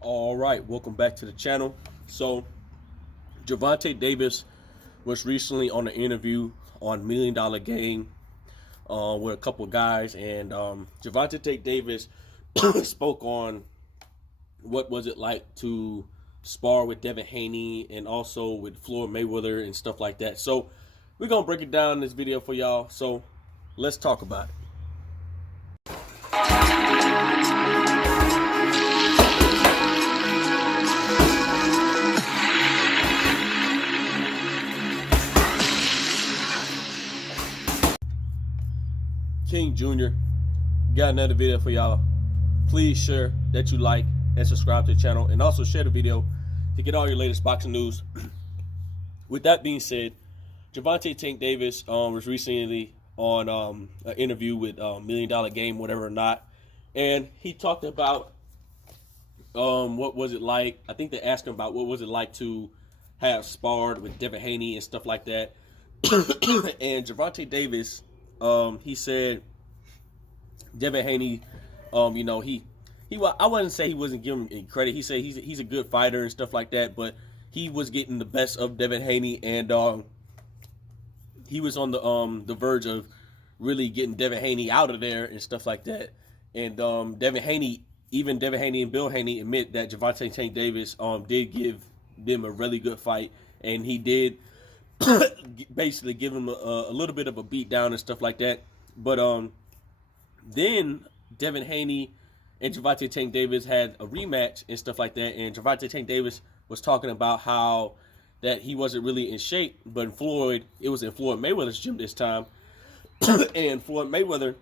All right, welcome back to the channel. So, Gervonta Davis was recently on an interview on Million Dollar Game with a couple of guys, and Gervonta Davis spoke on what was it like to spar with Devin Haney and also with Floyd Mayweather and stuff like that. So, we're gonna break it down in this video for y'all. So, let's talk about it. King Jr. got another video for y'all. Please share that you like and subscribe to the channel, and also share the video to get all your latest boxing news. With that being said, Gervonta Tank Davis was recently on an interview with Million Dollar Game, whatever or not, and he talked about what was it like. I think they asked him about what was it like to have sparred with Devin Haney and stuff like that. And Gervonta Davis, he said Devin Haney, I wouldn't say he wasn't giving him any credit. He said he's a good fighter and stuff like that, but he was getting the best of Devin Haney, and he was on the verge of really getting Devin Haney out of there and stuff like that. And Devin Haney and Bill Haney admit that Gervonta Tank Davis did give them a really good fight, and he did basically give him a little bit of a beat down and stuff like that. But then Devin Haney and Gervonta Tank Davis had a rematch and stuff like that, and Gervonta Tank Davis was talking about how that he wasn't really in shape, but it was in Floyd Mayweather's gym this time. And Floyd Mayweather,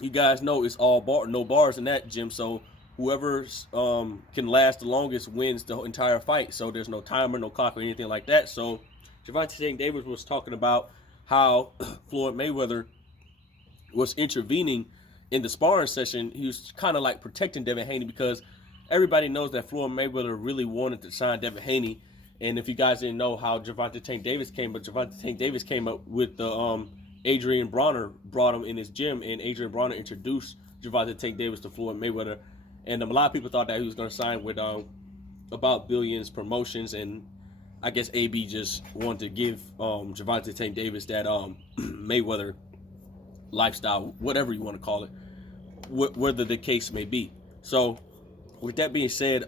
you guys know, it's all no bars in that gym, so whoever can last the longest wins the entire fight. So there's no timer, no clock, or anything like that. So Gervonta Tank Davis was talking about how Floyd Mayweather was intervening in the sparring session. He was kind of like protecting Devin Haney, because everybody knows that Floyd Mayweather really wanted to sign Devin Haney. And if you guys didn't know how Gervonta Tank Davis came up with the Adrian Bronner brought him in his gym, and Adrian Bronner introduced Gervonta Tank Davis to Floyd Mayweather. And a lot of people thought that he was going to sign with About Billions Promotions, and I guess AB just wanted to give Gervonta Tank Davis that Mayweather lifestyle, whatever you want to call it, whether the case may be. So, with that being said,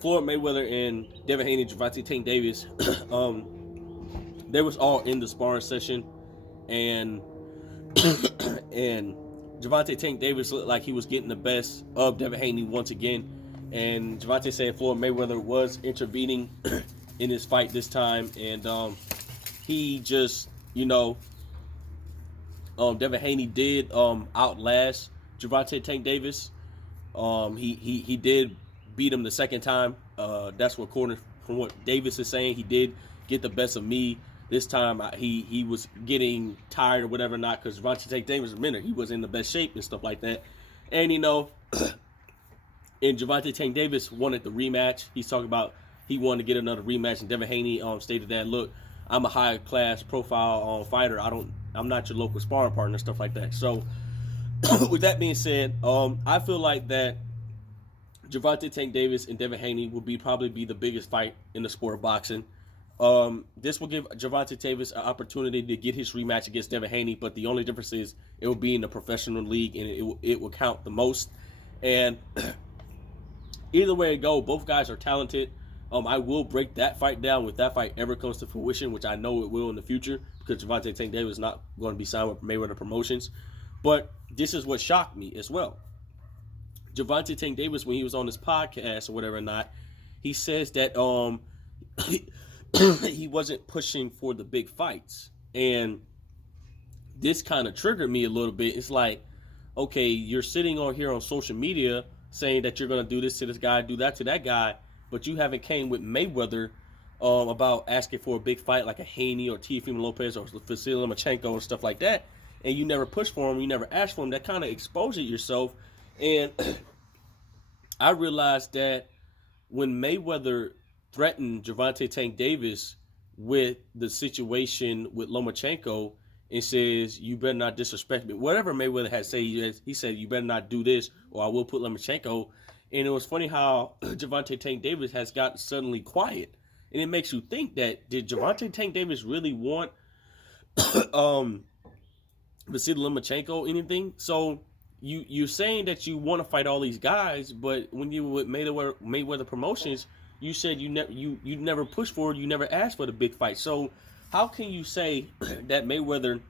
Floyd Mayweather and Devin Haney, Gervonta Tank Davis, they was all in the sparring session, and and Gervonta Tank Davis looked like he was getting the best of Devin Haney once again. And Gervonta said Floyd Mayweather was intervening in his fight this time, and he just, Devin Haney did outlast Gervonta Tank Davis. He did beat him the second time. That's what from what Davis is saying. He did get the best of me this time. He was getting tired or whatever, not because Gervonta Tank Davis, he was in the best shape and stuff like that. And and Gervonta Tank Davis wanted the rematch. He's talking about he wanted to get another rematch, and Devin Haney stated that, look, I'm a high class profile fighter. I'm not your local sparring partner, stuff like that. So with that being said, I feel like that Gervonta Tank Davis and Devin Haney will probably be the biggest fight in the sport of boxing. This will give Gervonta Davis an opportunity to get his rematch against Devin Haney, but the only difference is it will be in the professional league, and it will count the most. And either way it go, both guys are talented. I will break that fight down if that fight ever comes to fruition, which I know it will in the future, because Gervonta Tank Davis is not going to be signed with Mayweather Promotions. But this is what shocked me as well. Gervonta Tank Davis, when he was on this podcast or whatever or not, he says that he wasn't pushing for the big fights. And this kind of triggered me a little bit. It's like, okay, you're sitting on here on social media saying that you're going to do this to this guy, do that to that guy, but you haven't came with Mayweather about asking for a big fight like a Haney or Teofimo Lopez or Vasily Lomachenko and stuff like that, and you never pushed for him, you never asked for him. That kind of exposes yourself. And I realized that when Mayweather threatened Gervonta Tank Davis with the situation with Lomachenko and says, you better not disrespect me, whatever Mayweather had said, he said, you better not do this or I will put Lomachenko And it was funny how Gervonta Tank Davis has got suddenly quiet. And it makes you think that, did Gervonta Tank Davis really want Vasily Lomachenko anything? So you're saying that you want to fight all these guys, but when you were with Mayweather Promotions, you said you never pushed for it, you never asked for the big fight. So how can you say that Mayweather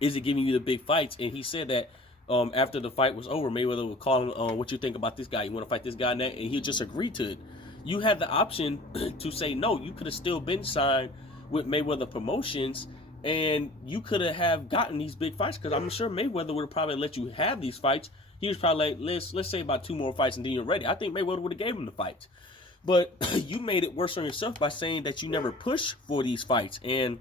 isn't giving you the big fights? And he said that after the fight was over, Mayweather would call him, what you think about this guy? You want to fight this guy now? And he just agreed to it. You had the option to say no. You could have still been signed with Mayweather Promotions, and you could have gotten these big fights, because I'm sure Mayweather would have probably let you have these fights. He was probably like, let's say about 2 more fights and then you're ready. I think Mayweather would have gave him the fights. But you made it worse on yourself by saying that you never pushed for these fights. And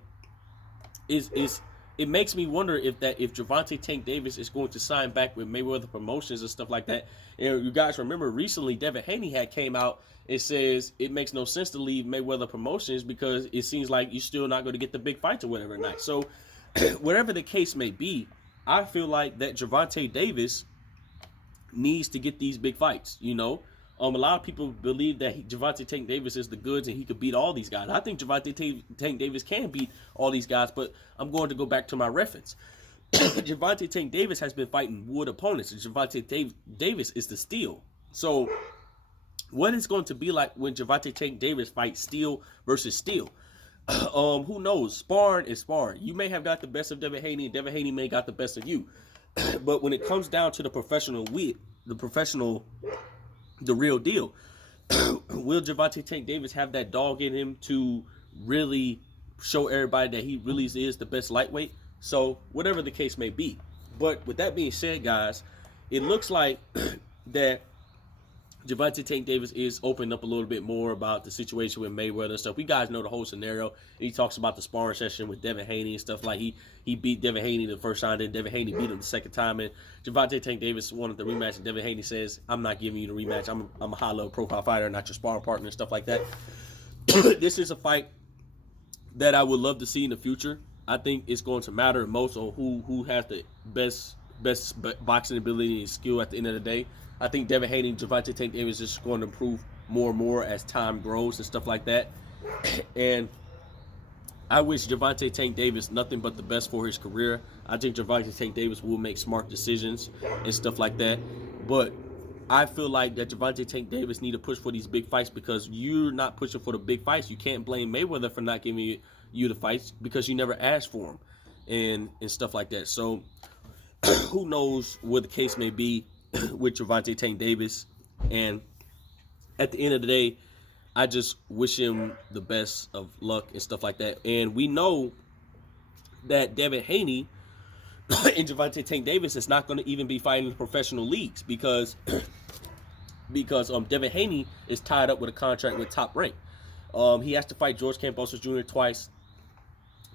it makes me wonder if Gervonta Tank Davis is going to sign back with Mayweather Promotions and stuff like that. And you guys remember recently Devin Haney had came out and says it makes no sense to leave Mayweather Promotions because it seems like you're still not going to get the big fights or whatever night. So whatever the case may be, I feel like that Gervonta Davis needs to get these big fights, you know. A lot of people believe that Gervonta Tank Davis is the goods and he could beat all these guys. I think Gervonta Tank Davis can beat all these guys, but I'm going to go back to my reference. Gervonta Tank Davis has been fighting wood opponents, and Gervonta Davis is the steel. So what is going to be like when Gervonta Tank Davis fights steel versus steel? Who knows? Sparring is sparring. You may have got the best of Devin Haney, and Devin Haney may got the best of you. But when it comes down to the real deal, will Gervonta Tank Davis have that dog in him to really show everybody that he really is the best lightweight? So whatever the case may be. But with that being said, guys, it looks like that Gervonta Tank Davis is opening up a little bit more about the situation with Mayweather and stuff. We guys know the whole scenario. He talks about the sparring session with Devin Haney and stuff. Like he beat Devin Haney the first time, then Devin Haney beat him the second time, and Gervonta Tank Davis wanted the rematch, and Devin Haney says, "I'm not giving you the rematch. I'm a high-level profile fighter, not your sparring partner," and stuff like that. This is a fight that I would love to see in the future. I think it's going to matter most on who has the best boxing ability and skill at the end of the day. I think Devin Haney and Gervonta Tank Davis is going to improve more and more as time grows and stuff like that. And I wish Gervonta Tank Davis nothing but the best for his career. I think Gervonta Tank Davis will make smart decisions and stuff like that. But I feel like that Gervonta Tank Davis need to push for these big fights, because you're not pushing for the big fights. You can't blame Mayweather for not giving you the fights because you never asked for them and stuff like that. So who knows what the case may be with Gervonta Tank Davis. And at the end of the day, I just wish him the best of luck and stuff like that. And we know that Devin Haney and Gervonta Tank Davis is not going to even be fighting in the professional leagues because Devin Haney is tied up with a contract with Top Rank. He has to fight George Kambosos Jr. twice,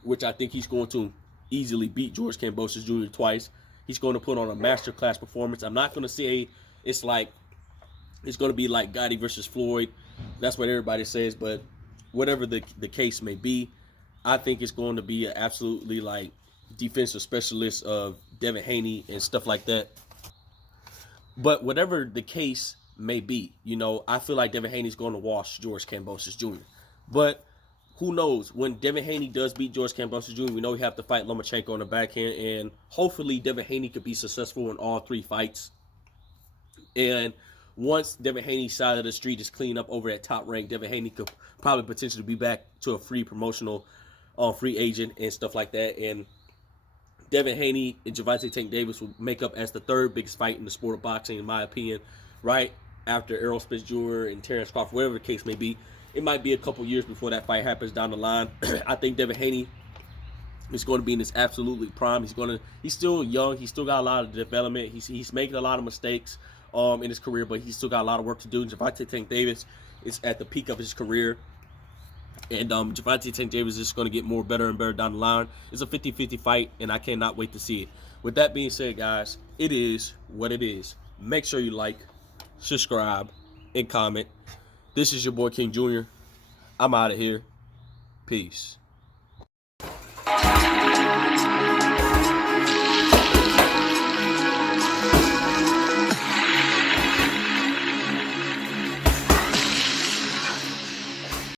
which I think he's going to easily beat George Kambosos Jr. twice. He's going to put on a masterclass performance. I'm not going to say it's going to be like Gotti versus Floyd. That's what everybody says. But whatever the case may be, I think it's going to be an absolutely like defensive specialist of Devin Haney and stuff like that. But whatever the case may be, you know, I feel like Devin Haney's going to wash George Kambosos Jr. But who knows? When Devin Haney does beat George Kambosos Jr., we know we have to fight Lomachenko on the backhand, and hopefully Devin Haney could be successful in all 3 fights. And once Devin Haney's side of the street is cleaned up over at Top Rank, Devin Haney could probably potentially be back to a free promotional, free agent and stuff like that. And Devin Haney and Gervonta Tank Davis will make up as the 3rd biggest fight in the sport of boxing, in my opinion, right after Errol Spence Jr. and Terrence Crawford, whatever the case may be. It might be a couple years before that fight happens down the line. I think Devin Haney is going to be in his absolutely prime. He's still young. He's still got a lot of development. He's making a lot of mistakes in his career, but he's still got a lot of work to do. Gervonta Tank Davis is at the peak of his career. And Gervonta Tank Davis is going to get better and better down the line. It's a 50-50 fight, and I cannot wait to see it. With that being said, guys, it is what it is. Make sure you like, subscribe, and comment. This is your boy King Jr. I'm out of here. Peace.